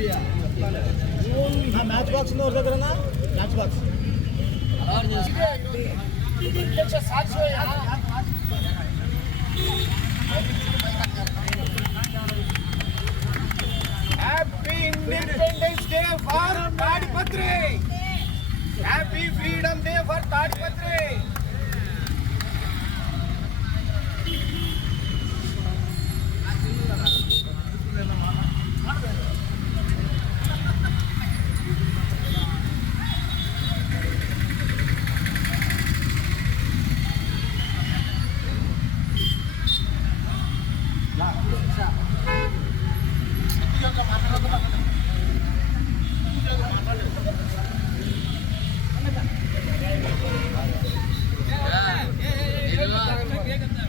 India match box ఉంది దగ్గర match box happy independence day for Tadipatri happy freedom day for Tadipatri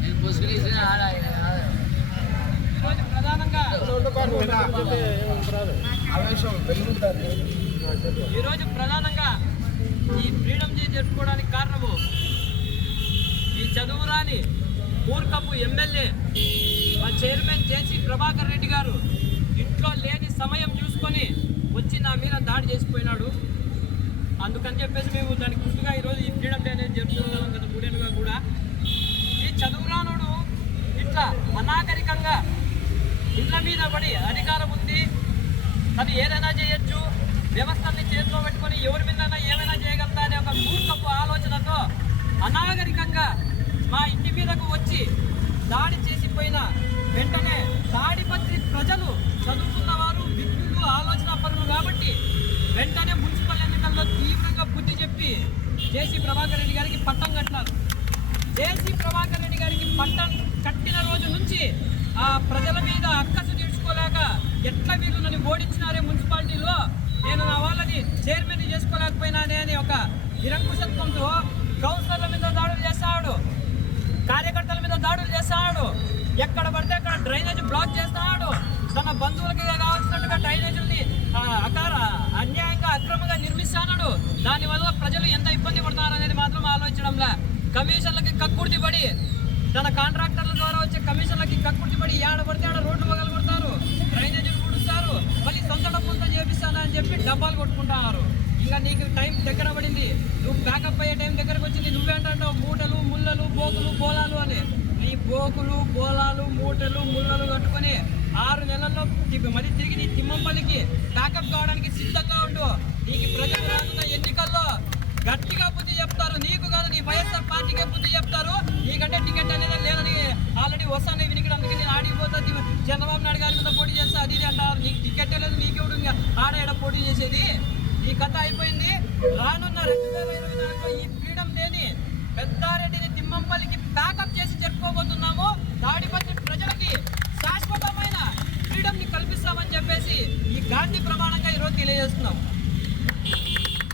నేను ముసుగులేసిన ఆడ ఈరోజు ప్రధానంగా ఆవేశం వెలుగుతుంది ఈరోజు ప్రధానంగా ఈ ఫ్రీడమ్ డే జరుపుకోవడానికి కారణము ఈ చదువురాని మూర్ఖపు ఎమ్మెల్యే మా చైర్మన్ జేసీ ప్రభాకర్ రెడ్డి గారు ఇంట్లో లేని సమయం చూసుకొని వచ్చి నా మీద దాడి చేసిపోయినాడు. అందుకని చెప్పేసి మేము దానికి ముందుగా ఈరోజు ఈ ఫ్రీడమ్ డే అనేది జరుపుకుంటున్నాం గత మూడేళ్ళుగా కూడా ఈ చదువురానుడు ఇట్లా అనాగరికంగా ఇళ్ళ మీద పడి అధికారం ఉంది. తను ఏదైనా చేయొచ్చు. వ్యవస్థల్ని చేతిలో పెట్టుకొని ఎవరి మీద ఏమైనా చేయగలుగుతా అనే ఒక మూర్ఖపు ఆలోచనతో అనాగరికంగా మా ఇంటి మీదకు వచ్చి దాడి చేసిపోయిన వెంటనే తాడిపత్రి ప్రజలు చదువుకున్న వారు విద్యులు ఆలోచన పరులు కాబట్టి వెంటనే మున్సిపల్ ఎన్నికల్లో తీవ్రంగా బుద్ధి చెప్పి జేసీ ప్రభాకర్ రెడ్డి గారికి పట్టం కట్టినారు జేసీ ప్రభాకర్ రెడ్డి గారికి పట్టం కట్టిన రోజు నుంచి ఆ ప్రజల మీద అక్కసు తీర్చుకోలేక ఎట్లా వీళ్ళు నన్ను ఓడించినారే మున్సిపాలిటీలో? నేను నా వాళ్ళని చైర్మన్ చేసుకోలేకపోయినానే అని ఒక నిరంకుశత్వంతో కౌన్సిలర్ల మీద దాడులు చేస్తాడు కార్యకర్తల మీద దాడులు చేస్తాడు ఎక్కడ పడితే అక్కడ డ్రైనేజ్ బ్లాక్ చేస్తాడు. తన బంధువులకి కావాల్సినట్టుగా డ్రైనేజీల్ని అకార అన్యాయంగా అక్రమంగా నిర్మిస్తాడు దానివల్ల ప్రజలు ఎంత ఇబ్బంది పడుతున్నారు అనేది మాత్రం ఆలోచించడంలా. కమిషన్లకి కక్కుర్తి పడి తన కాంట్రాక్ట్ కమిషన్లకి పడి ఏడ పడితే ఆడ రోడ్లు పగలు కొడతారు డ్రైనేజీలు కుడుస్తారు. మళ్ళీ సొంత డబ్బులతో చేపిస్తానని చెప్పి డబ్బాలు కొట్టుకుంటున్నారు. ఇంకా నీకు టైం దగ్గర పడింది. నువ్వు ప్యాకప్ అయ్యే టైం దగ్గరకు వచ్చింది. నువ్వేంటావు మూటలు ముళ్ళలు బోకులు బోలాలు అని. నీ బోకులు బోలాలు మూటలు ముళ్ళలు కట్టుకొని ఆరు నెలల్లో మళ్ళీ తిరిగి నీ తిమ్మంపల్లికి ప్యాకప్ కావడానికి సిద్ధంగా ఉండు. నీకు ప్రజలు రానున్న ఎన్నికల్లో గట్టిగా చంద్రబాబు నాయుడు గారి మీద పోటీ చేస్తే అది ఇది అంటారు. నీకు టికెట్ లేదు నీకెవడు ఇంకా ఆడ ఈడ పోటీ చేసేది. ఈ కథ అయిపోయింది. రానున్న రెండు వేల ఇరవై నాలుగులో ఈ ఫ్రీడమ్ డేని పెద్దారెడ్డిని తిమ్మంపల్లికి ప్యాకప్ చేసి జరుపుకోబోతున్నాము. దాడిపత్రి ప్రజలకి శాశ్వతమైన ఫ్రీడమ్ని కల్పిస్తామని చెప్పేసి ఈ గాంధీ ప్రమాణంగా ఈరోజు తెలియజేస్తున్నాము